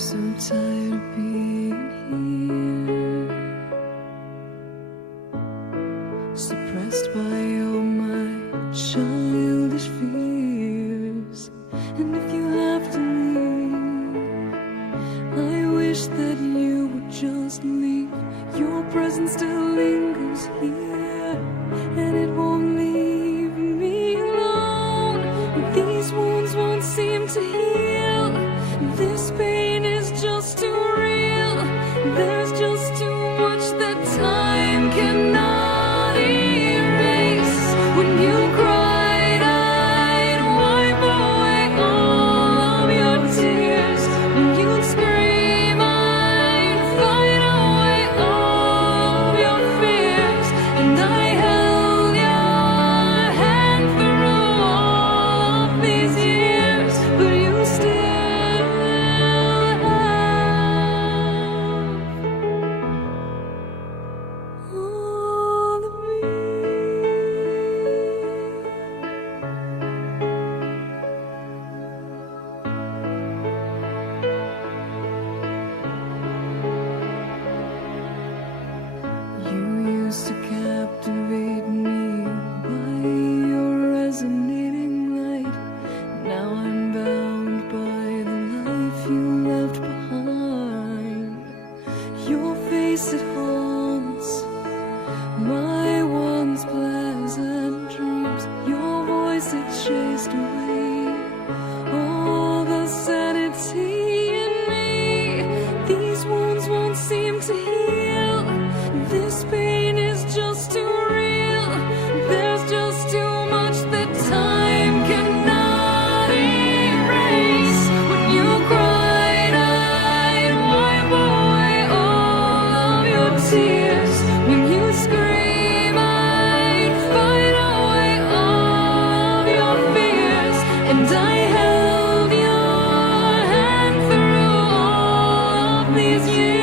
so tired of being here, suppressed by all my childish fears. And if you have to leave, I wish that you would just leave. Your presence still lingers here, and it won't leave me alone. These wounds won't seem to heal. This pain is just too real. There's just too much that time cannot erase. When you cried, I'd wipe away all of your tears. When you'd scream, I'd fight away all of your fears. And I held your hand through all of these years, but you still all of me. You used to captivate me by your resonating light. Now I'm bound by the life you left behind. Your face, it haunts my once pleasant dreams. Your voice, it chased away all the sanity in me. These wounds won't seem to heal. This pain is just too real. There's just too much that time cannot erase. When you cried, I'd wipe away all of your tears. When you scream, I'd fight away all of your fears. And I held your hand through all of these years.